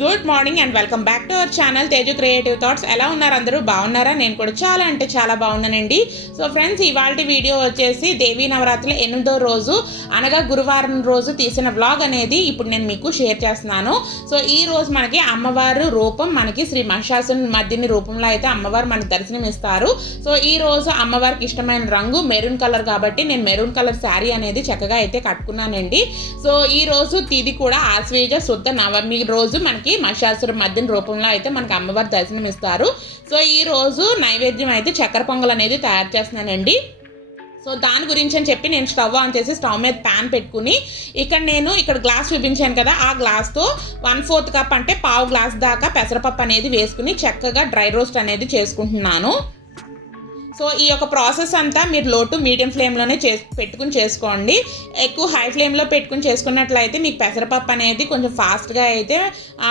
Good morning and welcome back to our channel Teju creative thoughts. ఎలా ఉన్నారు అందరూ? బాగున్నారా? నేను కూడా చాలా అంటే చాలా బాగున్నానండి. సో ఫ్రెండ్స్, ఇవాళ వీడియో వచ్చేసి దేవీ నవరాత్రుల 8వ రోజు అనగా గురువారం రోజు తీసిన వ్లాగ్ అనేది ఇప్పుడు నేను మీకు షేర్ చేస్తున్నాను. సో ఈ రోజు మనకి అమ్మవారు రూపం మనకి శ్రీ మహిషాసుని మర్దిని రూపంలో అయితే అమ్మవారు మనకు దర్శనం ఇస్తారు. సో ఈ రోజు అమ్మవారికి ఇష్టమైన రంగు మెరూన్ కలర్ కాబట్టి నేను మెరూన్ కలర్ శారీ అనేది చక్కగా అయితే కట్టుకున్నానండి. సో ఈ రోజు తిది కూడా ఆశ్వేజ శుద్ధ నవమి రోజు మనకి మహిషాసుర మర్దిని రూపంలో అయితే మనకి అమ్మవారు దర్శనం ఇస్తారు. సో ఈ రోజు నైవేద్యం అయితే చక్కెర పొంగల్ అనేది తయారు చేస్తున్నానండి. సో దాని గురించి అని చెప్పి నేను స్టవ్ ఆన్ చేసి స్టవ్ మీద ప్యాన్ పెట్టుకుని ఇక్కడ గ్లాస్ చూపించాను కదా, ఆ గ్లాస్తో 1/4 కప్ అంటే పావు గ్లాస్ దాకా పెసరపప్పు అనేది వేసుకుని చక్కగా డ్రై రోస్ట్ అనేది చేసుకుంటున్నాను. సో ఈ యొక్క ప్రాసెస్ అంతా మీరు లో టు మీడియం ఫ్లేమ్లోనే పెట్టుకుని చేసుకోండి. ఎక్కువ హై ఫ్లేమ్లో పెట్టుకుని చేసుకున్నట్లయితే మీకు పెసరపప్పు అనేది కొంచెం ఫాస్ట్గా అయితే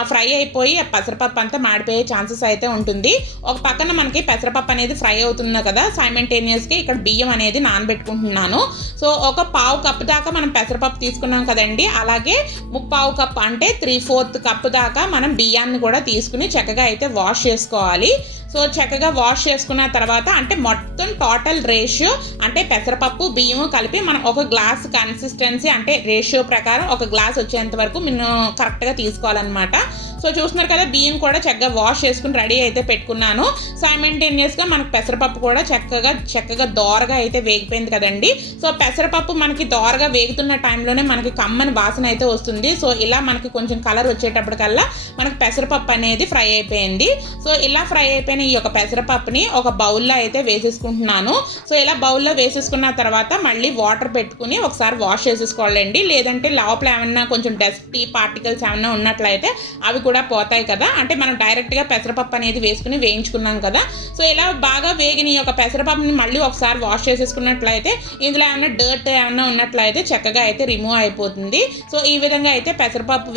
ఫ్రై అయిపోయి ఆ పెసరపప్పు అంతా మాడిపోయే ఛాన్సెస్ అయితే ఉంటుంది. ఒక పక్కన మనకి పెసరపప్పు అనేది ఫ్రై అవుతుంది కదా, సైమల్టేనియస్గా ఇక్కడ బియ్యం అనేది నానబెట్టుకుంటున్నాను. సో ఒక పావు కప్పు దాకా మనం పెసరపప్పు తీసుకున్నాం కదండి, అలాగే 3/4 కప్ అంటే 3/4 కప్పు దాకా మనం బియ్యాన్ని కూడా తీసుకుని చక్కగా అయితే వాష్ చేసుకోవాలి. సో చక్కగా వాష్ చేసుకున్న తర్వాత అంటే మొత్తం టోటల్ రేషియో అంటే పెసరపప్పు బియ్యము కలిపి మనం ఒక గ్లాస్ కన్సిస్టెన్సీ అంటే రేషియో ప్రకారం ఒక గ్లాస్ వచ్చేంత వరకు మనం కరెక్ట్గా తీసుకోవాలన్నమాట. సో చూస్తున్నారు కదా, బియ్యం కూడా చక్కగా వాష్ చేసుకుని రెడీ అయితే పెట్టుకున్నాను. సైమల్టేనియస్గా మనకు పెసరపప్పు కూడా చక్కగా దోరగా అయితే వేగిపోయింది కదండి. సో పెసరపప్పు మనకి దోరగా వేగుతున్న టైంలోనే మనకి కమ్మని వాసన అయితే వస్తుంది. సో ఇలా మనకి కొంచెం కలర్ వచ్చేటప్పటికల్లా మనకి పెసరపప్పు అనేది ఫ్రై అయిపోయింది. సో ఇలా ఫ్రై అయిపోయిన ఈ యొక్క పెసరపప్పుని ఒక బౌల్లో అయితే వేసేసుకుంటున్నాను. సో ఇలా బౌల్లో వేసేసుకున్న తర్వాత మళ్ళీ వాటర్ పెట్టుకుని ఒకసారి వాష్ చేసేసుకోవాలండి. లేదంటే లోపల ఏమన్నా కొంచెం డస్టీ పార్టికల్స్ ఏమన్నా ఉన్నట్లయితే అవి కూడా పోతాయి కదా. అంటే మనం డైరెక్ట్గా పెసరపప్పు అనేది వేసుకుని వేయించుకున్నాం కదా. సో ఇలా బాగా వేగిన ఈ యొక్క పెసరపప్పుని మళ్ళీ ఒకసారి వాష్ చేసేసుకున్నట్లయితే ఇందులో ఏమైనా డర్ట్ ఏమన్నా ఉన్నట్లయితే చక్కగా అయితే రిమూవ్ అయిపోతుంది. సో ఈ విధంగా అయితే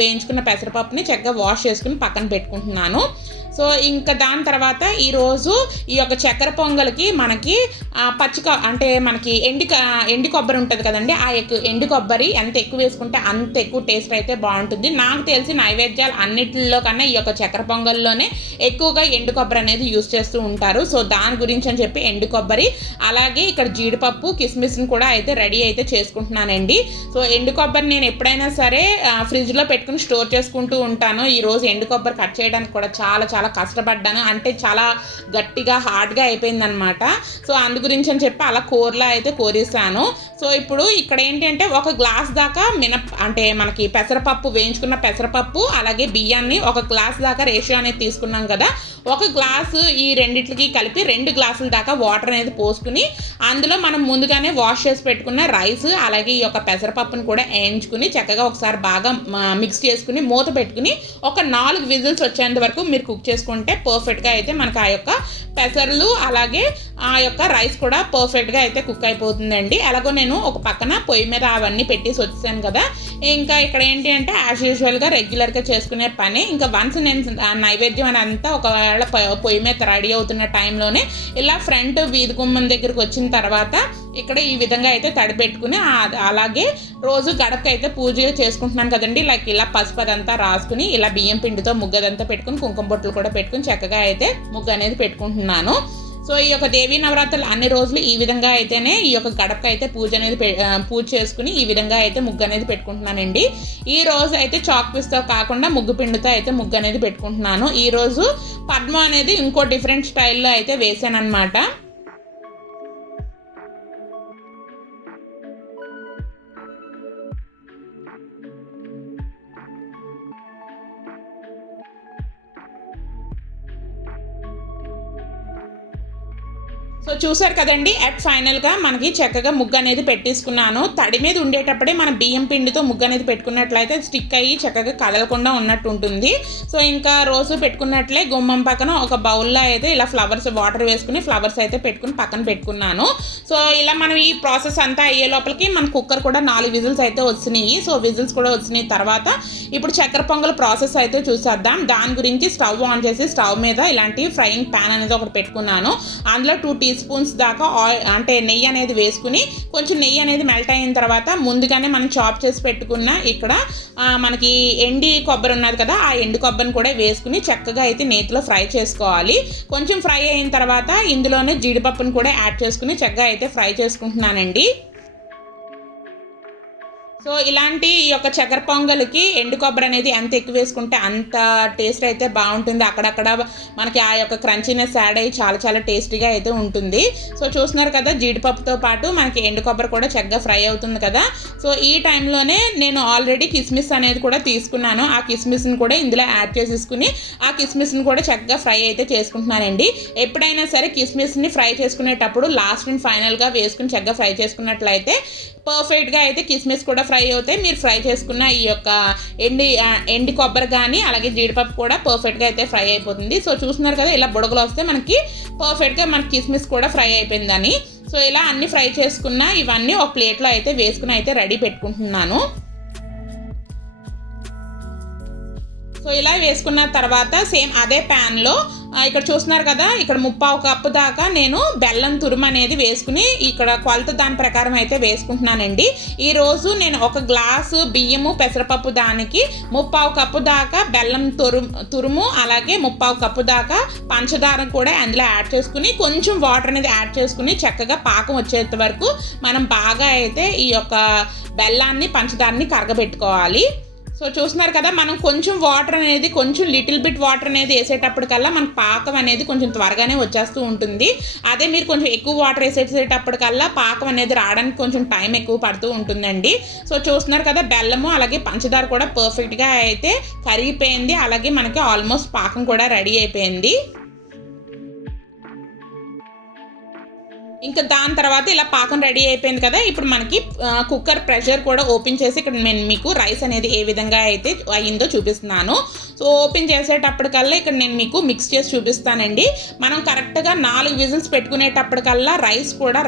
వేయించుకున్న పెసరపప్పుని చక్కగా వాష్ చేసుకుని పక్కన పెట్టుకుంటున్నాను. సో ఇంకా దాని తర్వాత ఈరోజు ఈ యొక్క చక్కెర పొంగల్కి మనకి అంటే మనకి ఎండి కొబ్బరి ఉంటుంది కదండి, ఆ ఎండు కొబ్బరి ఎంత ఎక్కువ వేసుకుంటే అంత ఎక్కువ టేస్ట్ అయితే బాగుంటుంది. నాకు తెలిసి నైవేద్యాలు అన్నిటిలో కన్నా ఈ యొక్క చక్కెర పొంగల్లోనే ఎక్కువగా ఎండు కొబ్బరి అనేది యూజ్ చేస్తూ ఉంటారు. సో దాని గురించి అని చెప్పి ఎండు కొబ్బరి అలాగే ఇక్కడ జీడిపప్పు కిస్మిస్ని కూడా అయితే రెడీ అయితే చేసుకుంటున్నానండి. సో ఎండు కొబ్బరి నేను ఎప్పుడైనా సరే ఫ్రిడ్జ్లో పెట్టుకుని స్టోర్ చేసుకుంటూ ఉంటాను. ఈరోజు ఎండు కొబ్బరి కట్ చేయడానికి కూడా చాలా కష్టపడ్డాను, అంటే చాలా గట్టిగా హార్డ్గా అయిపోయిందనమాట. సో అందు గురించి అని చెప్పి అలా కూరలా అయితే కోరేసాను. సో ఇప్పుడు ఇక్కడ ఏంటంటే ఒక గ్లాస్ దాకా అంటే మనకి పెసరపప్పు వేయించుకున్న పెసరపప్పు అలాగే బియ్యాన్ని ఒక గ్లాస్ దాకా రేషియో అనేది తీసుకున్నాం కదా, ఒక గ్లాసు ఈ రెండిట్లకి కలిపి 2 గ్లాసుల దాకా వాటర్ అనేది పోసుకుని అందులో మనం ముందుగానే వాష్ చేసి పెట్టుకున్న రైస్ అలాగే ఈ యొక్క పెసరపప్పును కూడా వేయించుకుని చక్కగా ఒకసారి బాగా మిక్స్ చేసుకుని మూత పెట్టుకుని ఒక 4 విజిల్స్ వచ్చేంత వరకు మీరు కుక్ చేసుకుంటే పర్ఫెక్ట్గా అయితే మనకు ఆ యొక్క పెసర్లు అలాగే ఆ యొక్క రైస్ కూడా పర్ఫెక్ట్గా అయితే కుక్ అయిపోతుందండి. అలాగో నేను ఒక పక్కన పొయ్యి మీద అవన్నీ పెట్టేసి వచ్చేసాను కదా. ఇంకా ఇక్కడ ఏంటి అంటే యాజ్ యూజువల్గా రెగ్యులర్గా చేసుకునే పని. ఇంకా వన్స్ నేను నైవేద్యం అని అంతా ఒకవేళ పొయ్యి మీద రెడీ అవుతున్న టైంలోనే ఇలా ఫ్రంట్ వీధి గుమ్మం దగ్గరికి వచ్చిన తర్వాత ఇక్కడ ఈ విధంగా అయితే తడిపెట్టుకుని అలాగే రోజు గడపకి అయితే పూజ చేసుకుంటున్నాను కదండి. లైక్ ఇలా పసుపు అదంతా రాసుకుని ఇలా బియ్యం పిండితో ముగ్గదంతా పెట్టుకుని కుంకుమ బొట్టులు కూడా పెట్టుకుని చక్కగా అయితే ముగ్గు అనేది పెట్టుకుంటున్నాను. సో ఈ యొక్క దేవీ నవరాత్రులు అన్ని రోజులు ఈ విధంగా అయితేనే ఈ యొక్క గడపకి అయితే పూజ చేసుకుని ఈ విధంగా అయితే ముగ్గు అనేది పెట్టుకుంటున్నానండి. ఈ రోజు అయితే చాక్ పీస్తో కాకుండా ముగ్గు పిండితో అయితే ముగ్గు అనేది పెట్టుకుంటున్నాను. ఈరోజు పద్మ అనేది ఇంకో డిఫరెంట్ స్టైల్లో అయితే వేసాను అనమాట. సో చూసారు కదండి, అట్ ఫైనల్గా మనకి చక్కగా ముగ్గు అనేది పెట్టేసుకున్నాను. తడి మీద ఉండేటప్పుడే మనం బియ్యం పిండితో ముగ్గు అనేది పెట్టుకున్నట్లయితే స్టిక్ అయ్యి చక్కగా కదలకుండా ఉన్నట్టు ఉంటుంది. సో ఇంకా రోజు పెట్టుకున్నట్లే గుమ్మం పక్కన ఒక బౌల్లో అయితే ఇలా ఫ్లవర్స్ వాటర్ వేసుకుని ఫ్లవర్స్ అయితే పెట్టుకుని పక్కన పెట్టుకున్నాను. సో ఇలా మనం ఈ ప్రాసెస్ అంతా అయ్యే లోపలికి మన కుక్కర్ కూడా 4 విజిల్స్ అయితే వచ్చినాయి. సో విజిల్స్ కూడా వచ్చినాయి తర్వాత ఇప్పుడు చక్కెర పొంగల్ ప్రాసెస్ అయితే చూసేద్దాం. దాని గురించి స్టవ్ ఆన్ చేసి స్టవ్ మీద ఇలాంటి ఫ్రైయింగ్ ప్యాన్ అనేది ఒకటి పెట్టుకున్నాను. అందులో 2 టీ స్పూన్స్ దాకా ఆయిల్ అంటే నెయ్యి అనేది వేసుకుని కొంచెం నెయ్యి అనేది మెల్ట్ అయిన తర్వాత ముందుగానే మనం చాప్ చేసి పెట్టుకున్న ఇక్కడ మనకి ఎండి కొబ్బరి ఉన్నది కదా, ఆ ఎండు కొబ్బరిని కూడా వేసుకుని చక్కగా అయితే నేతిలో ఫ్రై చేసుకోవాలి. కొంచెం ఫ్రై అయిన తర్వాత ఇందులోనే జీడిపప్పును కూడా యాడ్ చేసుకుని చక్కగా అయితే ఫ్రై చేసుకుంటున్నానండి. సో ఇలాంటి ఈ యొక్క చక్కెర పొంగల్కి ఎండు కొబ్బరి అనేది ఎంత ఎక్కువ వేసుకుంటే అంత టేస్ట్ అయితే బాగుంటుంది. అక్కడక్కడ మనకి ఆ యొక్క క్రంచీనెస్ యాడ్ అయ్యి చాలా చాలా టేస్టీగా అయితే ఉంటుంది. సో చూస్తున్నారు కదా, జీడిపప్పుతో పాటు మనకి ఎండు కొబ్బరి కూడా చక్కగా ఫ్రై అవుతుంది కదా. సో ఈ టైంలోనే నేను ఆల్రెడీ కిస్మిస్ అనేది కూడా తీసుకున్నాను. ఆ కిస్మిస్ని కూడా ఇందులో యాడ్ చేసేసుకుని ఆ కిస్మిస్ని కూడా చక్కగా ఫ్రై అయితే చేసుకుంటున్నానండి. ఎప్పుడైనా సరే కిస్మిస్ని ఫ్రై చేసుకునేటప్పుడు లాస్ట్ అండ్ ఫైనల్గా వేసుకుని చక్కగా ఫ్రై చేసుకున్నట్లయితే పర్ఫెక్ట్గా అయితే కిస్మిస్ కూడా ఫ్రై అవుతాయి. మీరు ఫ్రై చేసుకున్న ఈ యొక్క ఎండి కొబ్బరి కానీ అలాగే జీడిపప్పు కూడా పర్ఫెక్ట్గా అయితే ఫ్రై అయిపోతుంది. సో చూస్తున్నారు కదా, ఇలా బుడగలు వస్తే మనకి పర్ఫెక్ట్గా మనకి కిస్మిస్ కూడా ఫ్రై అయిపోయిందని. సో ఇలా అన్ని ఫ్రై చేసుకున్న ఇవన్నీ ఒక ప్లేట్లో అయితే వేసుకుని అయితే రెడీ పెట్టుకుంటున్నాను. సో ఇలా వేసుకున్న తర్వాత సేమ్ అదే ప్యాన్లో ఇక్కడ చూస్తున్నారు కదా, ఇక్కడ 3/4 కప్పు దాకా నేను బెల్లం తురుము అనేది వేసుకుని ఇక్కడ కొలత దాని ప్రకారం అయితే వేసుకుంటున్నానండి. ఈరోజు నేను 1 గ్లాసు బియ్యము పెసరపప్పు దానికి 3/4 కప్పు దాకా బెల్లం తురుము అలాగే 3/4 కప్పు దాకా పంచదార కూడా అందులో యాడ్ చేసుకుని కొంచెం వాటర్ అనేది యాడ్ చేసుకుని చక్కగా పాకం వచ్చేంత వరకు మనం బాగా అయితే ఈ యొక్క బెల్లాన్ని పంచదారని కరగబెట్టుకోవాలి. సో చూస్తున్నారు కదా, మనం కొంచెం వాటర్ అనేది కొంచెం లిటిల్ బిట్ వాటర్ అనేది వేసేటప్పటికల్లా మనకు పాకం అనేది కొంచెం త్వరగానే వచ్చేస్తూ ఉంటుంది. అదే మీరు కొంచెం ఎక్కువ వాటర్ వేసేటప్పటికల్లా పాకం అనేది రావడానికి కొంచెం టైం ఎక్కువ పడుతూ ఉంటుందండి. సో చూస్తున్నారు కదా, బెల్లము అలాగే పంచదార కూడా పర్ఫెక్ట్గా అయితే కరిగిపోయింది. అలాగే మనకి ఆల్మోస్ట్ పాకం కూడా రెడీ అయిపోయింది. ఇంకా దాని తర్వాత ఇలా పాకం రెడీ అయిపోయింది కదా, ఇప్పుడు మనకి కుక్కర్ ప్రెషర్ కూడా ఓపెన్ చేసి ఇక్కడ నేను మీకు రైస్ అనేది ఏ విధంగా అయితే అయ్యిందో చూపిస్తున్నాను. సో ఓపెన్ చేసేటప్పటికల్లా ఇక్కడ నేను మీకు మిక్స్ చేసి చూపిస్తానండి. మనం కరెక్ట్గా 4 విజిల్స్ పెట్టుకునేటప్పటికల్లా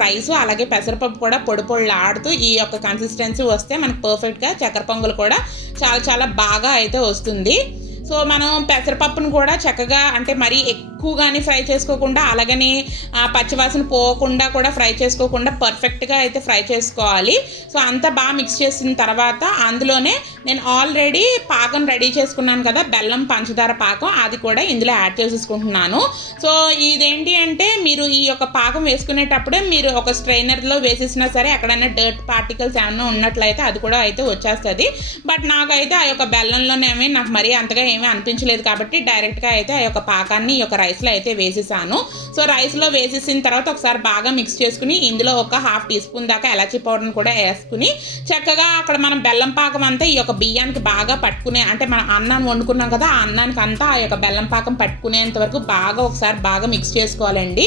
రైస్ అలాగే పెసరపప్పు కూడా పొడి పొడిలాడుతూ ఈ యొక్క కన్సిస్టెన్సీ వస్తే మనకు పర్ఫెక్ట్గా చక్కెర పొంగల్ కూడా చాలా చాలా బాగా అయితే వస్తుంది. సో మనం పెసరపప్పును కూడా చక్కగా అంటే మరీ ఎక్కువగానే ఫ్రై చేసుకోకుండా అలాగని పచ్చివాసన పోకుండా కూడా ఫ్రై చేసుకోకుండా పర్ఫెక్ట్గా అయితే ఫ్రై చేసుకోవాలి. సో అంతా బాగా మిక్స్ చేసిన తర్వాత అందులోనే నేను ఆల్రెడీ పాకం రెడీ చేసుకున్నాను కదా, బెల్లం పంచదార పాకం, అది కూడా ఇందులో యాడ్ చేసేసుకుంటున్నాను. సో ఇదేంటి అంటే మీరు ఈ యొక్క పాకం వేసుకునేటప్పుడే మీరు ఒక స్ట్రైనర్లో వేసేసినా సరే ఎక్కడైనా డర్ట్ పార్టికల్స్ ఏమైనా ఉన్నట్లయితే అది కూడా అయితే వచ్చేస్తుంది. బట్ నాకైతే ఆ యొక్క బెల్లంలోనేమి నాకు మరీ అంతగా ఏమీ అనిపించలేదు కాబట్టి డైరెక్ట్గా అయితే ఆ యొక్క పాకాన్ని ఈ యొక్క రైస్లో అయితే వేసేసాను. సో రైస్లో వేసేసిన తర్వాత ఒకసారి బాగా మిక్స్ చేసుకుని ఇందులో ఒక 1/2 టీ స్పూన్ దాకా ఎలాచీ పౌడర్ని కూడా వేసుకుని చక్కగా అక్కడ మనం బెల్లం పాకం అంతా ఈ యొక్క బియ్యానికి బాగా పట్టుకునే అంటే మనం అన్నాన్ని వండుకున్నాం కదా, ఆ అన్నానికి అంతా ఆ యొక్క బెల్లం పాకం పట్టుకునేంత వరకు బాగా ఒకసారి బాగా మిక్స్ చేసుకోవాలండి.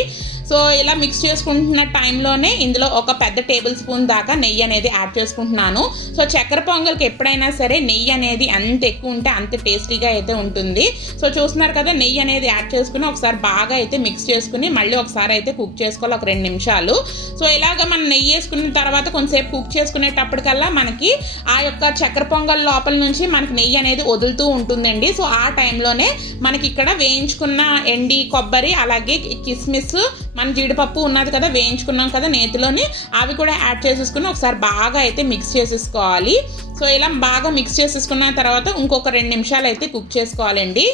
సో ఇలా మిక్స్ చేసుకుంటున్న టైంలోనే ఇందులో ఒక పెద్ద టేబుల్ స్పూన్ దాకా నెయ్యి అనేది యాడ్ చేసుకుంటున్నాను. సో చక్కెర పొంగల్కి ఎప్పుడైనా సరే నెయ్యి అనేది ఎంత ఎక్కువ ఉంటే అంత టేస్టీగా అయితే ఉంటుంది. సో చూస్తున్నారు కదా, నెయ్యి అనేది యాడ్ చేసుకుని ఒకసారి బాగా అయితే మిక్స్ చేసుకుని మళ్ళీ ఒకసారి అయితే కుక్ చేసుకోవాలి ఒక 2 నిమిషాలు. సో ఇలాగ మనం నెయ్యి వేసుకున్న తర్వాత కొంచెంసేపు కుక్ చేసుకునేటప్పటికల్లా మనకి ఆ యొక్క చక్కెర పొంగల్ లోపల నుంచి మనకి నెయ్యి అనేది వదులుతూ ఉంటుందండి. సో ఆ టైంలోనే మనకి ఇక్కడ వేయించుకున్న ఎండి కొబ్బరి అలాగే కిస్మిస్ మన జీడిపప్పు ఉన్నది కదా, వేయించుకున్నాం కదా నేతిలోని, అవి కూడా యాడ్ చేసేసుకుని ఒకసారి బాగా అయితే మిక్స్ చేసేసుకోవాలి. సో ఇలా బాగా మిక్స్ చేసేసుకున్న తర్వాత ఇంకొక 2 నిమిషాలు అయితే కుక్ చేసుకోవాలండి.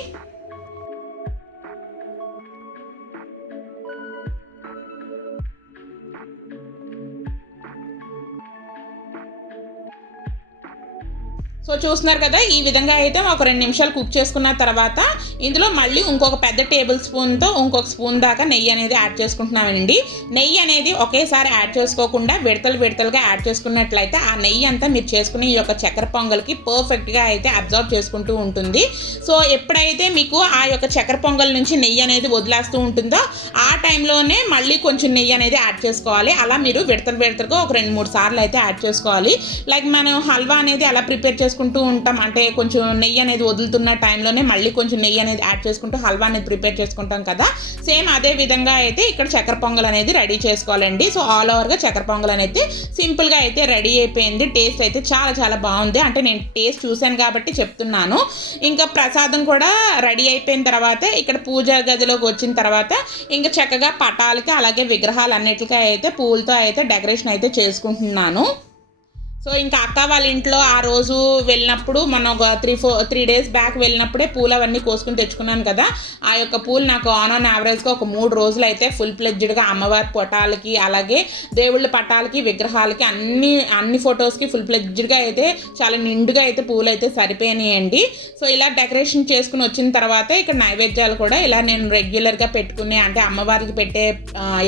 సో చూస్తున్నారు కదా, ఈ విధంగా అయితే ఒక 2 నిమిషాలు కుక్ చేసుకున్న తర్వాత ఇందులో మళ్ళీ ఇంకొక పెద్ద టేబుల్ స్పూన్తో ఇంకొక స్పూన్ దాకా నెయ్యి అనేది యాడ్ చేసుకుంటున్నామండి. నెయ్యి అనేది ఒకేసారి యాడ్ చేసుకోకుండా విడతలుగా యాడ్ చేసుకున్నట్లయితే ఆ నెయ్యి అంతా మీరు చేసుకునే ఈ యొక్క చక్కెర పొంగల్కి పర్ఫెక్ట్గా అయితే అబ్జర్వ్ చేసుకుంటూ ఉంటుంది. సో ఎప్పుడైతే మీకు ఆ యొక్క చక్కెర పొంగల్ నుంచి నెయ్యి అనేది వదిలేస్తూ ఉంటుందో ఆ టైంలోనే మళ్ళీ కొంచెం నెయ్యి అనేది యాడ్ చేసుకోవాలి. అలా మీరు విడతలుగా ఒక 2-3 సార్లు అయితే యాడ్ చేసుకోవాలి. లైక్ మనం హల్వా అనేది ఎలా ప్రిపేర్ చేసుకుంటాం చేసుకుంటూ ఉంటాం. అంటే కొంచెం నెయ్యి అనేది వదులుతున్న టైంలోనే మళ్ళీ కొంచెం నెయ్యి అనేది యాడ్ చేసుకుంటూ హల్వా అనేది ప్రిపేర్ చేసుకుంటాం కదా, సేమ్ అదే విధంగా అయితే ఇక్కడ చక్కెర పొంగల్ అనేది రెడీ చేసుకోవాలండి. సో ఆల్ ఓవర్గా చక్కెర పొంగల్ అనేది సింపుల్గా అయితే రెడీ అయిపోయింది. టేస్ట్ అయితే చాలా చాలా బాగుంది. అంటే నేను టేస్ట్ చూశాను కాబట్టి చెప్తున్నాను. ఇంకా ప్రసాదం కూడా రెడీ అయిపోయిన తర్వాత ఇక్కడ పూజా గదిలోకి వచ్చిన తర్వాత ఇంకా చక్కగా పటాలకి అలాగే విగ్రహాలన్నిటికీ అయితే పూలతో అయితే డెకరేషన్ అయితే చేసుకుంటున్నాను. సో ఇంకా అక్క వాళ్ళ ఇంట్లో ఆ రోజు వెళ్ళినప్పుడు మనం ఒక 3 days బ్యాక్ వెళ్ళినప్పుడే పూలు అవన్నీ కోసుకుని తెచ్చుకున్నాను కదా, ఆ యొక్క పూలు నాకు ఆన్ యావరేజ్గా ఒక 3 రోజులు అయితే ఫుల్ ప్లెడ్జ్డ్గా అమ్మవారి పటాలకి అలాగే దేవుళ్ళ పటాలకి విగ్రహాలకి అన్ని ఫొటోస్కి ఫుల్ ప్లెడ్జ్డ్గా అయితే చాలా నిండుగా అయితే పూలు అయితే సరిపోయినాయండి. సో ఇలా డెకరేషన్ చేసుకుని వచ్చిన తర్వాత ఇక్కడ నైవేద్యాలు కూడా ఇలా నేను రెగ్యులర్గా పెట్టుకునే అంటే అమ్మవారికి పెట్టే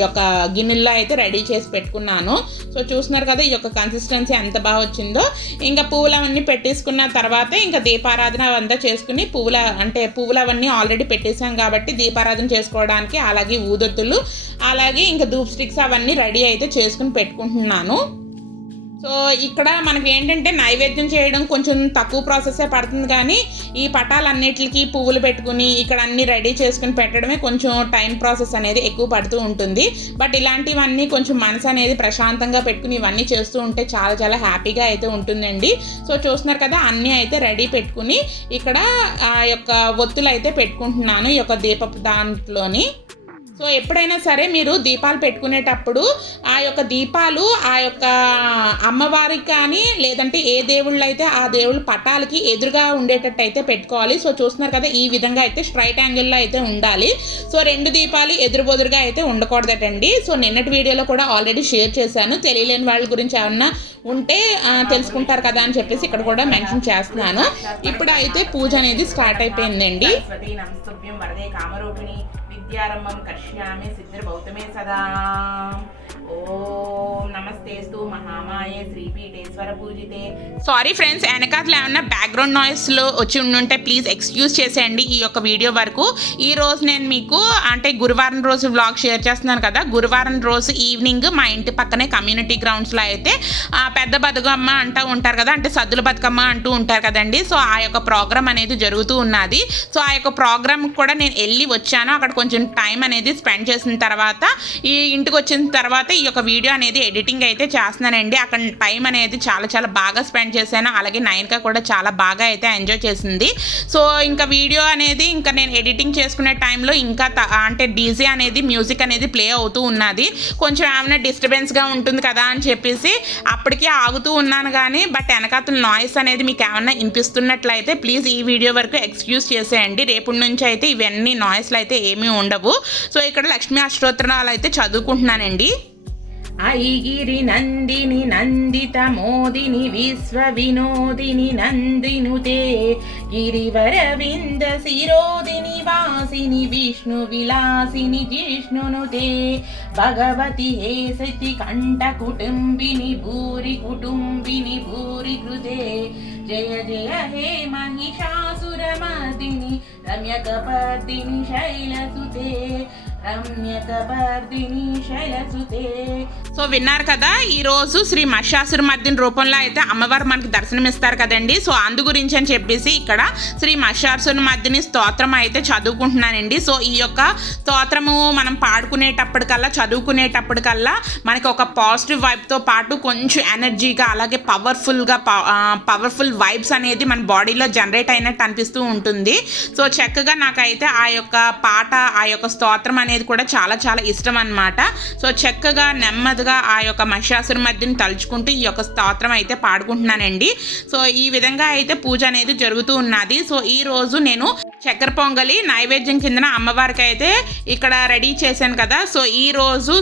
యొక్క గిన్నెల్లో అయితే రెడీ చేసి పెట్టుకున్నాను. సో చూస్తున్నారు కదా ఈ యొక్క కన్సిస్టెన్సీ ఎంత బాగా వచ్చిందో. ఇంకా పువ్వులు అవన్నీ పెట్టేసుకున్న తర్వాత ఇంకా దీపారాధన అవంతా చేసుకుని పువ్వులు అవన్నీ ఆల్రెడీ పెట్టేసాం కాబట్టి దీపారాధన చేసుకోవడానికి అలాగే ఊదొత్తులు అలాగే ఇంకా ధూప్ స్టిక్స్ అవన్నీ రెడీ అయితే చేసుకుని పెట్టుకుంటున్నాను. సో ఇక్కడ మనకి ఏంటంటే నైవేద్యం చేయడం కొంచెం తక్కువ ప్రాసెసే పడుతుంది, కానీ ఈ పటాలన్నిటికి పువ్వులు పెట్టుకుని ఇక్కడ అన్నీ రెడీ చేసుకుని పెట్టడమే కొంచెం టైం ప్రాసెస్ అనేది ఎక్కువ పడుతూ ఉంటుంది. బట్ ఇలాంటివన్నీ కొంచెం మనసు అనేది ప్రశాంతంగా పెట్టుకుని ఇవన్నీ చేస్తూ ఉంటే చాలా చాలా హ్యాపీగా అయితే ఉంటుందండి. సో చూస్తున్నారు కదా అన్నీ అయితే రెడీ పెట్టుకుని ఇక్కడ ఆ యొక్క ఒత్తులు అయితే పెట్టుకుంటున్నాను ఈ యొక్క దీపపు దాంట్లోని. సో ఎప్పుడైనా సరే మీరు దీపాలు పెట్టుకునేటప్పుడు ఆ యొక్క దీపాలు ఆ యొక్క అమ్మవారికి కానీ లేదంటే ఏ దేవుళ్ళు అయితే ఆ దేవుళ్ళ పటాలకి ఎదురుగా ఉండేటట్టు అయితే పెట్టుకోవాలి. సో చూస్తున్నారు కదా ఈ విధంగా అయితే స్ట్రైట్ యాంగిల్లో అయితే ఉండాలి. సో 2 దీపాలు ఎదురుబొదురుగా అయితే ఉండకూడదటండి. సో నిన్నటి వీడియోలో కూడా ఆల్రెడీ షేర్ చేశాను. తెలియలేని వాళ్ళ గురించి ఏమన్నా ఉంటే తెలుసుకుంటారు కదా అని చెప్పేసి ఇక్కడ కూడా మెన్షన్ చేస్తున్నాను. ఇప్పుడు అయితే పూజ అనేది స్టార్ట్ అయిపోయిందండి. విద్యారంభం కర్ష్యామి సిద్ధిర్భౌతమే సదా. ఓం నమస్తేస్తు మహామాయే శ్రీపీఠేశ్వర పూజితే. సారీ ఫ్రెండ్స్, వెనకాతలు ఏమన్నా బ్యాక్గ్రౌండ్ నాయిస్లో వచ్చి ఉండుంటే ప్లీజ్ ఎక్స్క్యూజ్ చేసేయండి ఈ యొక్క వీడియో వరకు. ఈ రోజు నేను మీకు అంటే గురువారం రోజు వ్లాగ్ షేర్ చేస్తున్నాను కదా, గురువారం రోజు ఈవినింగ్ మా ఇంటి పక్కనే కమ్యూనిటీ గ్రౌండ్స్లో అయితే పెద్ద బతుకమ్మ అంటూ ఉంటారు కదా, అంటే సద్దుల బతుకమ్మ అంటూ ఉంటారు కదండి. సో ఆ యొక్క ప్రోగ్రామ్ అనేది జరుగుతూ ఉన్నది. సో ఆ యొక్క ప్రోగ్రామ్ కూడా నేను వెళ్ళి వచ్చాను. అక్కడ కొంచెం టైం అనేది స్పెండ్ చేసిన తర్వాత ఈ ఇంటికి వచ్చిన తర్వాత ఈ యొక్క వీడియో అనేది ఎడిటింగ్ అయితే చేస్తున్నానండి. అక్కడ టైం అనేది చాలా చాలా బాగా స్పెండ్ చేశాను. అలాగే నయనిక కూడా చాలా బాగా అయితే ఎంజాయ్ చేసింది. సో ఇంకా వీడియో అనేది ఇంకా నేను ఎడిటింగ్ చేసుకునే టైంలో ఇంకా అంటే డీజే అనేది మ్యూజిక్ అనేది ప్లే అవుతూ ఉన్నది. కొంచెం ఏమైనా డిస్టర్బెన్స్గా ఉంటుంది కదా అని చెప్పేసి అప్పటికే ఆగుతూ ఉన్నాను, కానీ బట్ వెనకాతల నాయిస్ అనేది మీకు ఏమన్నా వినిపిస్తున్నట్లయితే ప్లీజ్ ఈ వీడియో వరకు ఎక్స్క్యూజ్ చేసేయండి. రేపటి నుంచి అయితే ఇవన్నీ నాయిస్లు అయితే ఏమీ ఉండవు. సో ఇక్కడ లక్ష్మీ అష్టోత్తరాలు అయితే చదువుకుంటున్నానండి. ఐగిరి నందిని నందిత మోదిని విశ్వ వినోదిని నందినుతే గిరివరవింద శిరోదిని వాసిని విష్ణు విలాసిని జిష్ణునుతే భగవతి హే సతి కంఠ కుటుంబిని భూరి కుటుంబిని భూరి కృతే జయ జయ హే మహిషాసురమర్దిని రమ్యకపర్దిని శైలసుతే సో విన్నారు కదా, ఈరోజు శ్రీ మహిషాసురమర్దిని రూపంలో అయితే అమ్మవారు మనకి దర్శనమిస్తారు కదండి. సో అందు గురించి అని చెప్పేసి ఇక్కడ శ్రీ మహిషాసురమర్దిని స్తోత్రం అయితే చదువుకుంటున్నానండి. సో ఈ యొక్క స్తోత్రము మనం పాడుకునేటప్పటికల్లా చదువుకునేటప్పటికల్లా మనకి ఒక పాజిటివ్ వైబ్తో పాటు కొంచెం ఎనర్జీగా అలాగే పవర్ఫుల్ వైబ్స్ అనేది మన బాడీలో జనరేట్ అయినట్టు అనిపిస్తూ ఉంటుంది. సో చక్కగా నాకైతే ఆ యొక్క పాట ఆ యొక్క స్తోత్రం అనేది కూడా చాలా చాలా ఇష్టం అన్నమాట. సో చక్కగా నెమ్మదిగా ఆ యొక్క మహిషాసురమర్దిని తలుచుకుంటూ ఈ యొక్క స్తోత్రం అయితే పాడుకుంటున్నానండి. సో ఈ విధంగా అయితే పూజ అనేది జరుగుతూ ఉన్నది. సో ఈ రోజు నేను చక్కెర పొంగలి నైవేద్యం కిందన అమ్మవారికి అయితే ఇక్కడ రెడీ చేశాను కదా. సో ఈ రోజు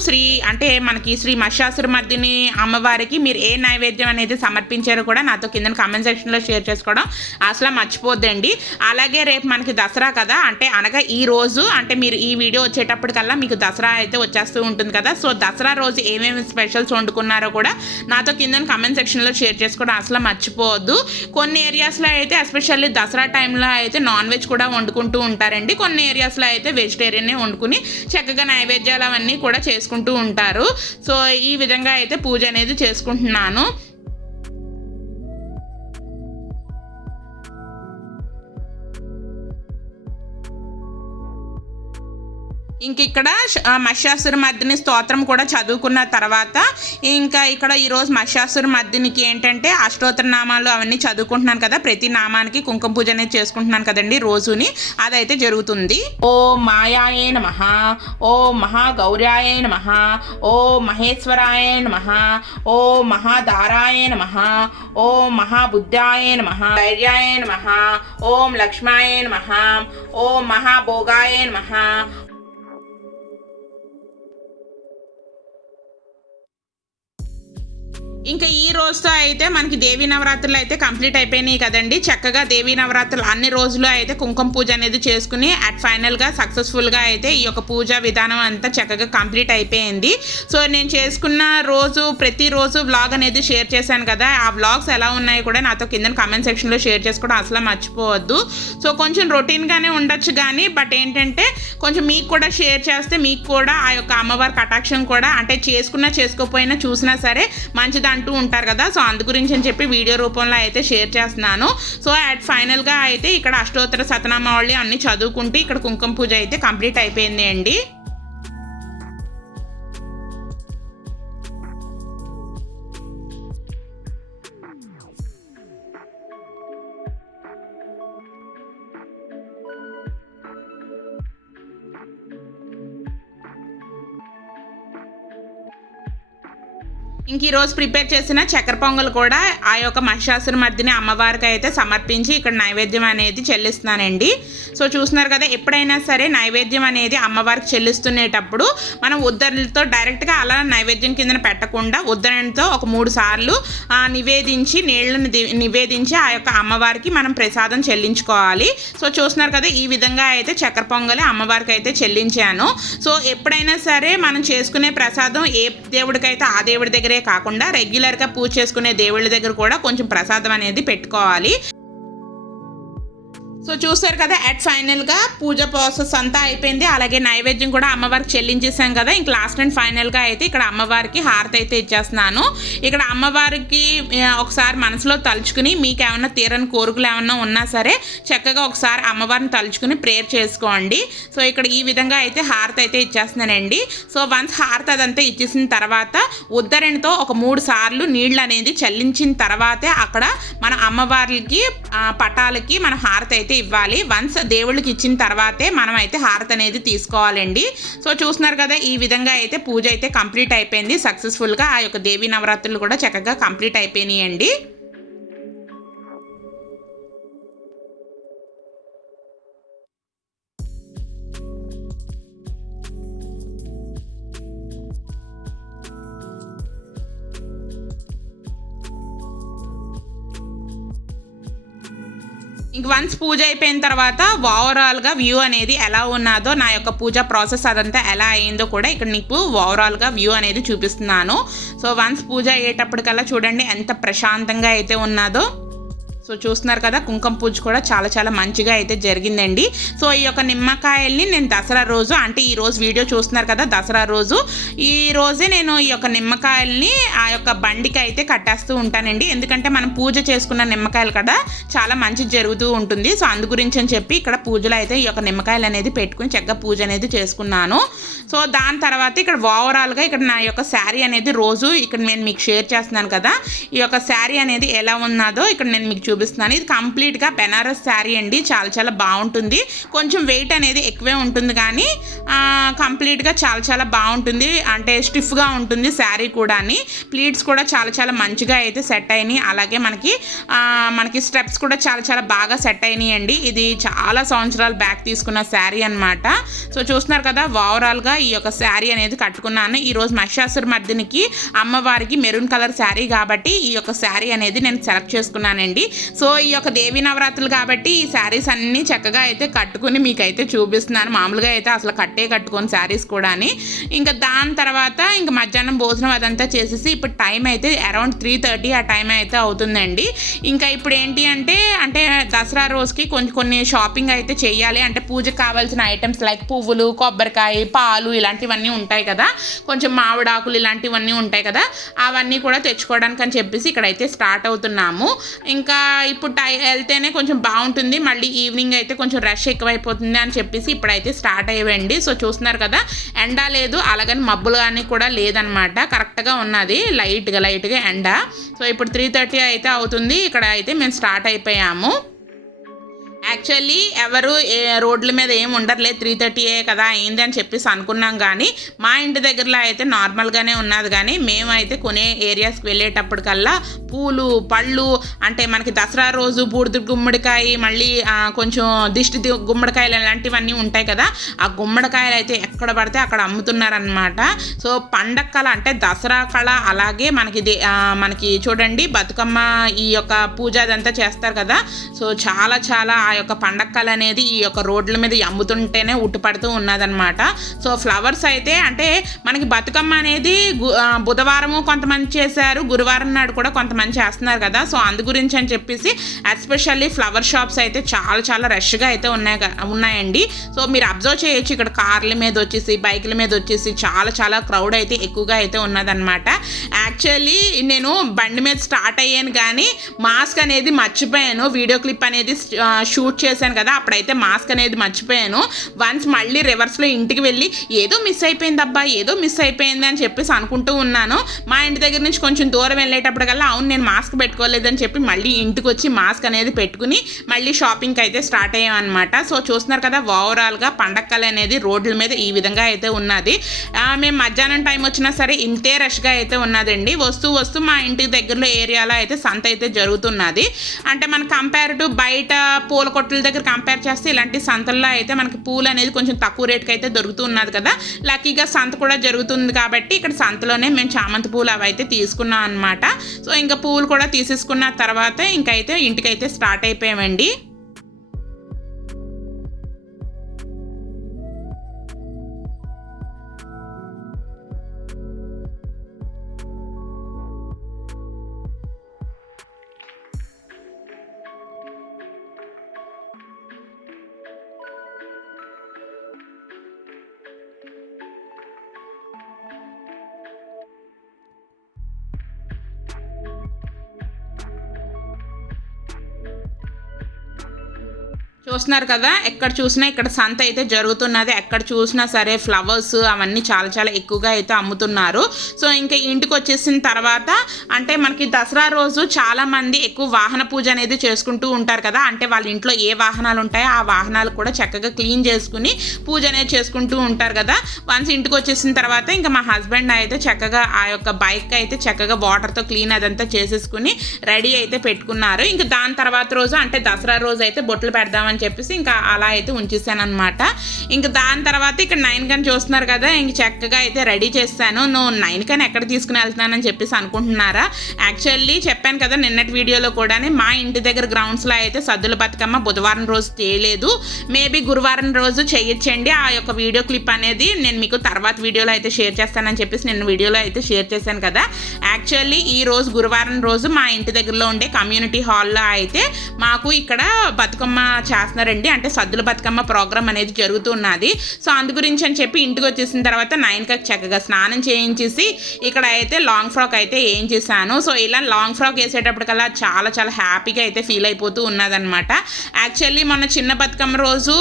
మనకి శ్రీ మహిషాసురమర్దిని అమ్మవారికి మీరు ఏ నైవేద్యం అనేది సమర్పించారో కూడా నాతో కింద కామెంట్ సెక్షన్లో షేర్ చేసుకోవడం అసలు మర్చిపోద్దండి. అలాగే రేపు మనకి దసరా కదా, అనగా ఈ రోజు మీరు ఈ వీడియో వచ్చేటప్పటికల్లా మీకు దసరా అయితే వచ్చేస్తూ ఉంటుంది కదా. సో దసరా రోజు ఏమేమి స్పెషల్స్ వండుకున్నారో కూడా నాతో కింద కామెంట్ సెక్షన్లో షేర్ చేసుకోవడం అసలు మర్చిపోవద్దు. కొన్ని ఏరియాస్లో అయితే ఎస్పెషల్లీ దసరా టైంలో అయితే నాన్ వెజ్ కూడా వండుకుంటూ ఉంటారండి. కొన్ని ఏరియాస్లో అయితే వెజిటేరియనే వండుకుని చక్కగా నైవేద్యాలు అవన్నీ కూడా చేసుకుంటూ ఉంటారు. సో ఈ విధంగా అయితే పూజ అనేది చేసుకుంటున్నాను. ఇంక ఇక్కడ మహిషాసురమర్దిని స్తోత్రం కూడా చదువుకున్న తర్వాత ఇంకా ఇక్కడ ఈరోజు మహిషాసురమర్దినికి ఏంటంటే అష్టోత్తర నామాలు అవన్నీ చదువుకుంటున్నాను కదా, ప్రతి నామానికి కుంకుమ పూజ అనేది చేసుకుంటున్నాను కదండి రోజుని, అదైతే జరుగుతుంది. ఓం మాయాయే నమః, ఓం మహాగౌర్యాయ నమః, ఓం మహేశ్వరాయ నమః, ఓం మహాదారాయ నమః, ఓం మహాబుద్ధాయ నమః, ధైర్యాయ నమః, ఓం లక్ష్మాయ నమః, ఓం మహాభోగాయ నమః. ఇంకా ఈ రోజుతో అయితే మనకి దేవీ నవరాత్రులు అయితే కంప్లీట్ అయిపోయినాయి కదండి. చక్కగా దేవీ నవరాత్రులు అన్ని రోజులు అయితే కుంకుమ పూజ అనేది చేసుకుని ఫైనల్గా సక్సెస్ఫుల్గా అయితే ఈ యొక్క పూజా విధానం అంతా చక్కగా కంప్లీట్ అయిపోయింది. సో నేను చేసుకున్న రోజు ప్రతిరోజు వ్లాగ్ అనేది షేర్ చేశాను కదా, ఆ వ్లాగ్స్ ఎలా ఉన్నాయో కూడా నాతో కింద కామెంట్ సెక్షన్లో షేర్ చేసుకోవడం అసలు మర్చిపోవద్దు. సో కొంచెం రొటీన్గానే ఉండొచ్చు కానీ బట్ ఏంటంటే కొంచెం మీకు కూడా షేర్ చేస్తే మీకు కూడా ఆ యొక్క అమ్మవారి కటాక్షం కూడా అంటే చేసుకున్నా చేసుకోకపోయినా చూసినా సరే మంచిది అంటూ ఉంటారు కదా. సో అందు గురించి అని చెప్పి వీడియో రూపంలో అయితే షేర్ చేస్తున్నాను. సో ఫైనల్గా అయితే ఇక్కడ అష్టోత్తర శతనామావళి అన్ని చదువుకుంటూ ఇక్కడ కుంకుమ పూజ అయితే కంప్లీట్ అయిపోయింది అండి. ఇంక ఈరోజు ప్రిపేర్ చేసిన చక్కెర పొంగల్ కూడా ఆ యొక్క మహిషాసురమర్దిని అమ్మవారికి అయితే సమర్పించి ఇక్కడ నైవేద్యం అనేది చెల్లిస్తున్నానండి. సో చూస్తున్నారు కదా, ఎప్పుడైనా సరే నైవేద్యం అనేది అమ్మవారికి చెల్లిస్తునేటప్పుడు మనం ఉద్దరణతో డైరెక్ట్గా అలా నైవేద్యం కింద పెట్టకుండా ఉద్దరణతో ఒక 3 సార్లు నివేదించి నీళ్ళని నివేదించి ఆ యొక్క అమ్మవారికి మనం ప్రసాదం చెల్లించుకోవాలి. సో చూస్తున్నారు కదా, ఈ విధంగా అయితే చక్కెర పొంగలి అమ్మవారికి అయితే చెల్లించాను. సో ఎప్పుడైనా సరే మనం చేసుకునే ప్రసాదం ఏ దేవుడికైతే ఆ దేవుడి దగ్గరే కాకుండా రెగ్యులర్గా పూజ చేసుకునే దేవుళ్ళ దగ్గర కూడా కొంచెం ప్రసాదం అనేది పెట్టుకోవాలి. సో చూసారు కదా, ఫైనల్గా పూజ ప్రాసెస్ అంతా అయిపోయింది. అలాగే నైవేద్యం కూడా అమ్మవారికి చెల్లించేసాం కదా. ఇంక లాస్ట్ అండ్ ఫైనల్గా అయితే ఇక్కడ అమ్మవారికి హారతి అయితే ఇచ్చేస్తున్నాను. ఇక్కడ అమ్మవారికి ఒకసారి మనసులో తలుచుకుని మీకు ఏమన్నా తీరని కోరికలు ఏమన్నా ఉన్నా సరే చక్కగా ఒకసారి అమ్మవారిని తలుచుకుని ప్రేయర్ చేసుకోండి. సో ఇక్కడ ఈ విధంగా అయితే హారతి అయితే ఇచ్చేస్తున్నానండి. సో వన్స్ హారతి అదంతా ఇచ్చేసిన తర్వాత ఉద్దరణతో ఒక 3 సార్లు నీళ్ళు అనేది చల్లించిన తర్వాతే అక్కడ మన అమ్మవారికి పటాలకి మన హారతి అయితే ఇవ్వాలి. వన్స్ దేవుళ్ళకి ఇచ్చిన తర్వాతే మనం అయితే హారతి అనేది తీసుకోవాలండి. సో చూస్తున్నారు కదా, ఈ విధంగా అయితే పూజ అయితే కంప్లీట్ అయిపోయింది సక్సెస్ఫుల్గా. ఆ యొక్క దేవీ నవరాత్రులు కూడా చక్కగా కంప్లీట్ అయిపోయినాయండి. ఇంక వన్స్ పూజ అయిపోయిన తర్వాత ఓవరాల్గా వ్యూ అనేది ఎలా ఉన్నదో, నా యొక్క పూజ ప్రాసెస్ అదంతా ఎలా అయిందో కూడా ఇక్కడ నీకు ఓవరాల్గా వ్యూ అనేది చూపిస్తున్నాను. సో వన్స్ పూజ అయ్యేటప్పటికల్లా చూడండి ఎంత ప్రశాంతంగా అయితే ఉన్నదో. సో చూస్తున్నారు కదా, కుంకుమ పూజ కూడా చాలా చాలా మంచిగా అయితే జరిగిందండి. సో ఈ యొక్క నిమ్మకాయల్ని నేను దసరా రోజు అంటే ఈ రోజు వీడియో చూస్తున్నారు కదా, దసరా రోజు ఈ రోజే నేను ఈ యొక్క నిమ్మకాయల్ని ఆ యొక్క బండికి అయితే కట్టేస్తూ ఉంటానండి. ఎందుకంటే మనం పూజ చేసుకున్న నిమ్మకాయలు కదా చాలా మంచి జరుగుతూ ఉంటుంది. సో అందు గురించి అని చెప్పి ఇక్కడ పూజలు అయితే ఈ యొక్క నిమ్మకాయలు అనేది పెట్టుకుని చక్కగా పూజ అనేది చేసుకున్నాను. సో దాని తర్వాత ఇక్కడ ఓవరాల్గా ఇక్కడ నా యొక్క శారీ అనేది రోజు ఇక్కడ నేను మీకు షేర్ చేస్తున్నాను కదా, ఈ యొక్క శారీ అనేది ఎలా ఉన్నదో ఇక్కడ నేను మీకు చూపిస్తున్నాను. ఇది కంప్లీట్గా బెనారస్ శారీ అండి, చాలా చాలా బాగుంటుంది. కొంచెం వెయిట్ అనేది ఎక్కువే ఉంటుంది కానీ కంప్లీట్గా చాలా చాలా బాగుంటుంది. అంటే స్టిఫ్గా ఉంటుంది శారీ కూడా. ప్లీట్స్ కూడా చాలా చాలా మంచిగా అయితే సెట్ అయినాయి. అలాగే మనకి స్టెప్స్ కూడా చాలా చాలా బాగా సెట్ అయినాయి అండి. ఇది చాలా సంవత్సరాల బ్యాక్ తీసుకున్న శారీ అనమాట. సో చూస్తున్నారు కదా, ఓవరాల్గా ఈ యొక్క శారీ అనేది కట్టుకున్నాను. ఈరోజు మహిషాసురమర్దినికి అమ్మవారికి మెరూన్ కలర్ శారీ కాబట్టి ఈ యొక్క శారీ అనేది నేను సెలెక్ట్ చేసుకున్నానండి. సో ఈ యొక్క దేవీ నవరాత్రులు కాబట్టి ఈ శారీస్ అన్నీ చక్కగా అయితే కట్టుకుని మీకైతే చూపిస్తున్నాను. మామూలుగా అయితే అసలు కట్టుకొని శారీస్ కూడా. ఇంకా దాని తర్వాత ఇంకా మధ్యాహ్నం భోజనం అదంతా చేసేసి ఇప్పుడు టైం అయితే అరౌండ్ 3:30 ఆ టైం అయితే అవుతుందండి. ఇంకా ఇప్పుడు ఏంటి అంటే దసరా రోజుకి కొన్ని షాపింగ్ అయితే చేయాలి. అంటే పూజకు కావాల్సిన ఐటమ్స్ లైక్ పువ్వులు, కొబ్బరికాయ, పాలు ఇలాంటివన్నీ ఉంటాయి కదా, కొంచెం మామిడాకులు ఇలాంటివన్నీ ఉంటాయి కదా, అవన్నీ కూడా తెచ్చుకోవడానికి అని చెప్పేసి ఇక్కడైతే స్టార్ట్ అవుతున్నాము. ఇంకా ఇప్పుడు వెళ్తేనే కొంచెం బాగుంటుంది, మళ్ళీ ఈవినింగ్ అయితే కొంచెం రష్ ఎక్కువైపోతుంది అని చెప్పేసి ఇప్పుడైతే స్టార్ట్ అయ్యండి. సో చూస్తున్నారు కదా, ఎండ లేదు అలాగని మబ్బులు కానీ కూడా లేదనమాట, కరెక్ట్గా ఉన్నది లైట్గా ఎండ. సో ఇప్పుడు 3:30 అయితే అవుతుంది, ఇక్కడ అయితే మేము స్టార్ట్ అయిపోయాము. యాక్చువల్లీ ఎవరు రోడ్ల మీద ఏమి ఉండర్లేదు, 3:30 కదా అయింది అని చెప్పేసి అనుకున్నాం. కానీ మా ఇంటి దగ్గరలో అయితే నార్మల్గానే ఉన్నది. కానీ మేమైతే కొనే ఏరియాస్కి వెళ్ళేటప్పటికల్లా పూలు పళ్ళు అంటే మనకి దసరా రోజు బూడిద గుమ్మడికాయ, మళ్ళీ కొంచెం దిష్టి గుమ్మడికాయలు అలాంటివన్నీ ఉంటాయి కదా, ఆ గుమ్మడికాయలు అయితే ఎక్కడ పడితే అక్కడ అమ్ముతున్నారనమాట. సో పండగ కళ అంటే దసరా కళ, అలాగే మనకి చూడండి బతుకమ్మ ఈ యొక్క పూజ అదంతా చేస్తారు కదా. సో చాలా ఆ యొక్క పండగ కళ అనేది ఈ యొక్క రోడ్ల మీద అమ్ముతుంటేనే ఉట్టుపడుతూ ఉన్నదనమాట. సో ఫ్లవర్స్ అయితే అంటే మనకి బతుకమ్మ అనేది బుధవారము కొంతమంది చేశారు, గురువారం నాడు కూడా కొంతమంది చేస్తున్నారు కదా. సో అందు గురించి అని చెప్పేసి ఎస్పెషల్లీ ఫ్లవర్ షాప్స్ అయితే చాలా రష్గా అయితే ఉన్నాయండి. సో మీరు అబ్జర్వ్ చేయొచ్చు, ఇక్కడ కార్ల మీద వచ్చేసి బైకుల మీద వచ్చేసి చాలా క్రౌడ్ అయితే ఎక్కువగా అయితే ఉన్నదనమాట. యాక్చువల్లీ నేను బండి మీద స్టార్ట్ అయ్యాను కానీ మాస్క్ అనేది మర్చిపోయాను, వీడియో క్లిప్ అనేది షూట్ చేశాను కదా, అప్పుడైతే మాస్క్ అనేది మర్చిపోయాను. వన్స్ మళ్ళీ రివర్స్లో ఇంటికి వెళ్ళి ఏదో మిస్ అయిపోయింది అని చెప్పేసి అనుకుంటూ ఉన్నాను. మా ఇంటి దగ్గర నుంచి కొంచెం దూరం వెళ్ళేటప్పటికల్లా అవును నేను మాస్క్ పెట్టుకోలేదని చెప్పి మళ్ళీ ఇంటికి వచ్చి మాస్క్ అనేది పెట్టుకుని మళ్ళీ షాపింగ్కి అయితే స్టార్ట్ అయ్యామన్నమాట. సో చూస్తున్నారు కదా, ఓవరాల్గా పండగ కళ అనేది రోడ్ల మీద ఈ విధంగా అయితే ఉన్నది. మేము మధ్యాహ్నం టైం వచ్చినా సరే ఇంతే రష్గా అయితే ఉన్నదండి. వస్తూ మా ఇంటి దగ్గరలో ఏరియాలో అయితే సంత అయితే జరుగుతున్నది. అంటే మన కంపేర్ టు బయట పూల కొట్టుల దగ్గర కంపేర్ చేస్తే ఇలాంటి సంతల్లో అయితే మనకి పూలు అనేది కొంచెం తక్కువ రేటుకి అయితే దొరుకుతూ ఉన్నది కదా. లక్కీగా సంత కూడా జరుగుతుంది కాబట్టి ఇక్కడ సంతలోనే మేము చామంతి పూలు అవి అయితే తీసుకున్నాం అనమాట. సో ఇంకా పూలు కూడా తీసేసుకున్న తర్వాత ఇంకైతే ఇంటికైతే స్టార్ట్ అయిపోయామండి. చూస్తున్నారు కదా, ఎక్కడ చూసినా ఇక్కడ సంత అయితే జరుగుతున్నది. ఎక్కడ చూసినా సరే ఫ్లవర్స్ అవన్నీ చాలా ఎక్కువగా అయితే అమ్ముతున్నారు. సో ఇంకా ఇంటికి వచ్చేసిన తర్వాత అంటే మనకి దసరా రోజు చాలామంది ఎక్కువ వాహన పూజ అనేది చేసుకుంటూ ఉంటారు కదా. అంటే వాళ్ళ ఇంట్లో ఏ వాహనాలు ఉంటాయో ఆ వాహనాలు కూడా చక్కగా క్లీన్ చేసుకుని పూజ అనేది చేసుకుంటూ ఉంటారు కదా. వన్స్ ఇంటికి వచ్చేసిన తర్వాత ఇంకా మా హస్బెండ్ అయితే చక్కగా ఆ యొక్క బైక్ అయితే చక్కగా వాటర్తో క్లీన్ అదంతా చేసేసుకుని రెడీ అయితే పెట్టుకున్నారు. ఇంకా దాని తర్వాత రోజు అంటే దసరా రోజు అయితే బొట్లు పెడదామని చెప్పేసి ఇంకా అలా అయితే ఉంచేసాను అనమాట. ఇంకా దాని తర్వాత ఇక్కడ 9 కని చూస్తున్నారు కదా, ఇంక చక్కగా అయితే రెడీ చేస్తాను. నువ్వు 9 కని ఎక్కడ తీసుకుని వెళ్తున్నానని చెప్పేసి అనుకుంటున్నారా? యాక్చువల్లీ చెప్పాను కదా నిన్నటి వీడియోలో కూడా, మా ఇంటి దగ్గర గ్రౌండ్స్లో అయితే సద్దుల బతుకమ్మ బుధవారం రోజు చేయలేదు, మేబీ గురువారం రోజు చేయొచ్చండి. ఆ యొక్క వీడియో క్లిప్ అనేది నేను మీకు తర్వాత వీడియోలో అయితే షేర్ చేస్తానని చెప్పేసి నిన్న వీడియోలో అయితే షేర్ చేశాను కదా. యాక్చువల్లీ ఈ రోజు గురువారం రోజు మా ఇంటి దగ్గరలో ఉండే కమ్యూనిటీ హాల్లో అయితే మాకు ఇక్కడ బతుకమ్మ చేస్తున్నారండి. అంటే సద్దుల బతుకమ్మ ప్రోగ్రామ్ అనేది జరుగుతున్నది. సో అందు గురించి అని చెప్పి ఇంటికి వచ్చేసిన తర్వాత 9కి చక్కగా స్నానం చేయించేసి ఇక్కడ అయితే లాంగ్ ఫ్రాక్ అయితే వేయించేసాను. సో ఇలా లాంగ్ ఫ్రాక్ వేసేటప్పటికల్లా చాలా హ్యాపీగా అయితే ఫీల్ అయిపోతూ ఉన్నదనమాట. యాక్చువల్లీ మొన్న చిన్న బతుకమ్మ రోజు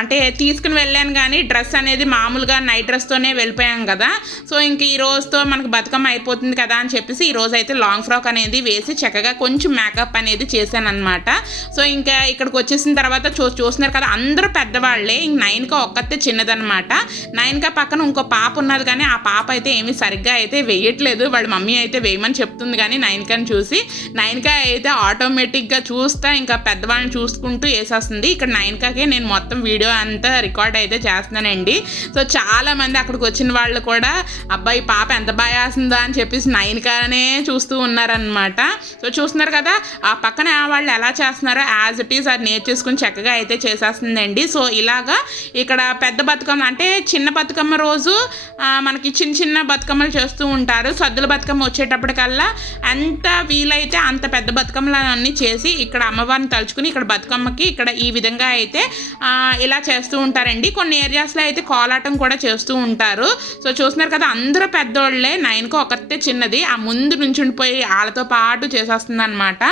అంటే తీసుకుని వెళ్ళాను కానీ డ్రెస్ అనేది మామూలుగా నైట్ డ్రెస్తోనే వెళ్ళిపోయాం కదా. సో ఇంక ఈ రోజుతో మనకు బతుకమ్మ అయిపోతుంది కదా అని చెప్పేసి ఈ రోజు అయితే లాంగ్ ఫ్రాక్ అనేది వేసి చక్కగా కొంచెం మేకప్ అనేది చేశాను అనమాట. సో ఇంకా ఇక్కడికి వచ్చేసిన తర్వాత చూస్తున్నారు కదా, అందరూ పెద్దవాళ్ళే. ఇంక 9క ఒక్కతే చిన్నదనమాట. 9క పక్కన ఇంకో పాప ఉన్నది కానీ ఆ పాప అయితే ఏమీ సరిగ్గా అయితే వేయట్లేదు. వాళ్ళ మమ్మీ అయితే వేయమని చెప్తుంది కానీ 9కని చూసి 9క అయితే ఆటోమేటిక్గా చూస్తా ఇంకా పెద్దవాళ్ళని చూసుకుంటూ వేసేస్తుంది. ఇక్కడ 9కకే నేను మొత్తం వీడియో అంతా రికార్డ్ అయితే చేస్తున్నానండి. సో చాలామంది అక్కడికి వచ్చిన వాళ్ళు కూడా అబ్బాయి పాప ఎంత బాగా వేస్తుందా అని చెప్పేసి 9కనే చూస్తూ ఉన్నారనమాట. సో చూస్తున్నారు కదా, ఆ పక్కన వాళ్ళు ఎలా చేస్తున్నారో యాజ్ ఇట్ ఈస్ అది నేర్చేసుకుని చక్కగా అయితే చేసేస్తుందండి. సో ఇలాగా ఇక్కడ పెద్ద బతుకమ్మ అంటే చిన్న బతుకమ్మ రోజు మనకి చిన్న బతుకమ్మలు చేస్తూ ఉంటారు. సద్దుల బతుకమ్మ వచ్చేటప్పటికల్లా ఎంత వీలైతే అంత పెద్ద బతుకమ్మలన్నీ చేసి ఇక్కడ అమ్మవారిని తలుచుకుని ఇక్కడ బతుకమ్మకి ఇక్కడ ఈ విధంగా అయితే ఇలా చేస్తూ ఉంటారండి. కొన్ని ఏరియాస్లో అయితే కోలాటం కూడా చేస్తూ ఉంటారు. సో చూస్తున్నారు కదా, అందరూ పెద్దోళ్ళే. 9క ఒకతే చిన్నది ఆ ముందు నుంచుండిపోయి వాళ్ళతో పాటు చేసేస్తుంది అనమాట.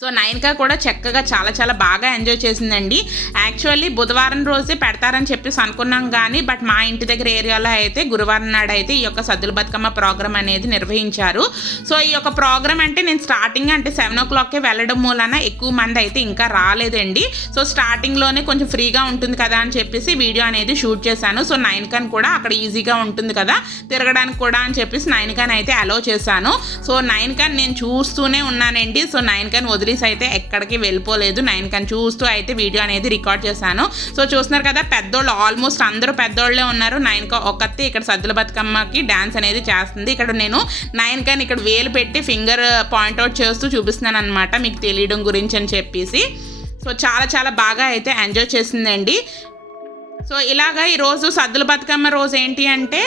సో నైన్కా కూడా చక్కగా చాలా బాగా ఎంజాయ్ చేసిందండి. యాక్చువల్లీ బుధవారం రోజే పెడతారని చెప్పేసి అనుకున్నాం కానీ బట్ మా ఇంటి దగ్గర ఏరియాలో అయితే గురువారం నాడు అయితే ఈ యొక్క సద్దుల బతుకమ్మ ప్రోగ్రామ్ అనేది నిర్వహించారు. సో ఈ యొక్క ప్రోగ్రామ్ అంటే నేను స్టార్టింగ్ అంటే 7 o'clockకే వెళ్ళడం మూలన ఎక్కువ మంది అయితే ఇంకా రాలేదండి. సో స్టార్టింగ్లోనే కొంచెం ఫ్రీగా ఉంటుంది కదా అని చెప్పేసి వీడియో అనేది షూట్ చేశాను. సో నైన్కాన్ కూడా అక్కడ ఈజీగా ఉంటుంది కదా తిరగడానికి కూడా అని చెప్పేసి నైన్కాన్ అయితే అలో చేశాను. సో నైన్కాన్ నేను చూస్తూనే ఉన్నానండి. సో నైన్కాన్ వదిలేసి అయితే ఎక్కడికి వెళ్ళిపోలేదు. నైన్కాన్ చూస్తూ అయితే వీడియో అనేది రికార్డ్ చేశాను. సో చూస్తున్నారు కదా పెద్దోళ్ళు ఆల్మోస్ట్ అందరూ పెద్దోళ్ళే ఉన్నారు. నైన్కా ఒక్కతే ఇక్కడ సద్దుల బతుకమ్మకి డ్యాన్స్ అనేది చేస్తుంది. ఇక్కడ నేను నైన్కాన్ ఇక్కడ వేలు పెట్టి ఫింగర్ పాయింట్అవుట్ చేస్తూ చూపిస్తున్నాను అనమాట మీకు తెలియడం గురించి అని చెప్పేసి. సో చాలా బాగా అయితే ఎంజాయ్ చేసిందండి. సో ఇలాగా ఈరోజు సద్దుల బతుకమ్మ రోజు ఏంటి అంటే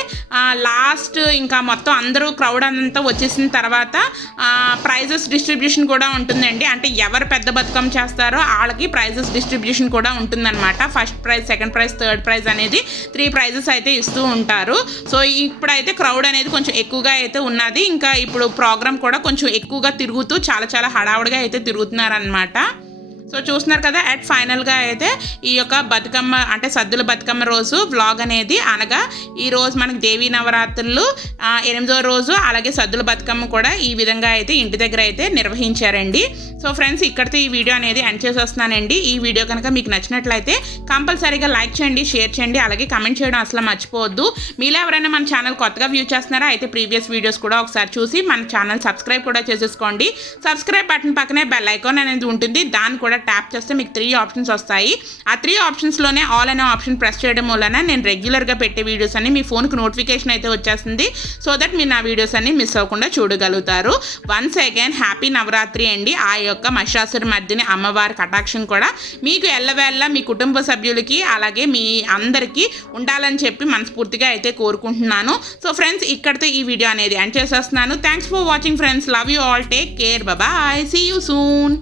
లాస్ట్ ఇంకా మొత్తం అందరూ క్రౌడ్ అంతా వచ్చేసిన తర్వాత ప్రైజెస్ డిస్ట్రిబ్యూషన్ కూడా ఉంటుందండి. అంటే ఎవరు పెద్ద బతుకమ్మ చేస్తారో వాళ్ళకి ప్రైజెస్ డిస్ట్రిబ్యూషన్ కూడా ఉంటుందన్నమాట. First prize, second prize, third prize అనేది 3 prizes అయితే ఇస్తూ ఉంటారు. సో ఇప్పుడైతే క్రౌడ్ అనేది కొంచెం ఎక్కువగా అయితే ఉన్నది. ఇంకా ఇప్పుడు ప్రోగ్రామ్ కూడా కొంచెం ఎక్కువగా తిరుగుతూ చాలా హడావుడిగా అయితే తిరుగుతున్నారనమాట. సో చూస్తున్నారు కదా అట్ ఫైనల్గా అయితే ఈ యొక్క బతుకమ్మ అంటే సద్దుల బతుకమ్మ రోజు వ్లాగ్ అనేది అనగా ఈరోజు మనకు దేవీ నవరాత్రులు 8వ రోజు అలాగే సద్దుల బతుకమ్మ కూడా ఈ విధంగా అయితే ఇంటి దగ్గర అయితే నిర్వహించారండి. సో ఫ్రెండ్స్ ఇక్కడితో ఈ వీడియో అనేది ఎండ్ చేసేస్తున్నానండి. ఈ వీడియో కనుక మీకు నచ్చినట్లయితే కంపల్సరీగా లైక్ చేయండి, షేర్ చేయండి, అలాగే కమెంట్ చేయడం అసలు మర్చిపోవద్దు. మీలో ఎవరైనా మన ఛానల్ కొత్తగా వ్యూ చేస్తున్నారా అయితే ప్రీవియస్ వీడియోస్ కూడా ఒకసారి చూసి మన ఛానల్ సబ్స్క్రైబ్ కూడా చేసేసుకోండి. సబ్స్క్రైబ్ బటన్ పక్కనే బెల్ ఐకాన్ అనేది ఉంటుంది. దాన్ని కూడా ట్యాప్ చేస్తే మీకు 3 ఆప్షన్స్ వస్తాయి. ఆ 3 ఆప్షన్స్లోనే ఆల్ అనే ఆప్షన్ ప్రెస్ చేయడం వలన నేను రెగ్యులర్గా పెట్టే వీడియోస్ అన్ని మీ ఫోన్కి నోటిఫికేషన్ అయితే వచ్చేస్తుంది. సో దట్ మీరు నా వీడియోస్ అన్ని మిస్ అవ్వకుండా చూడగలుగుతారు. వన్స్ అగైన్ హ్యాపీ నవరాత్రి అండి. ఆ యొక్క మహిషాసుర మర్దిని అమ్మవారి కటాక్షం కూడా మీకు ఎల్లవేళ్ళ మీ కుటుంబ సభ్యులకి అలాగే మీ అందరికీ ఉండాలని చెప్పి మనస్ఫూర్తిగా అయితే కోరుకుంటున్నాను. సో ఫ్రెండ్స్ ఇక్కడితో ఈ వీడియో అనేది ఎండ్ చేసేస్తున్నాను. Thanks for watching friends. Love you all. Take care. Bye. See you soon.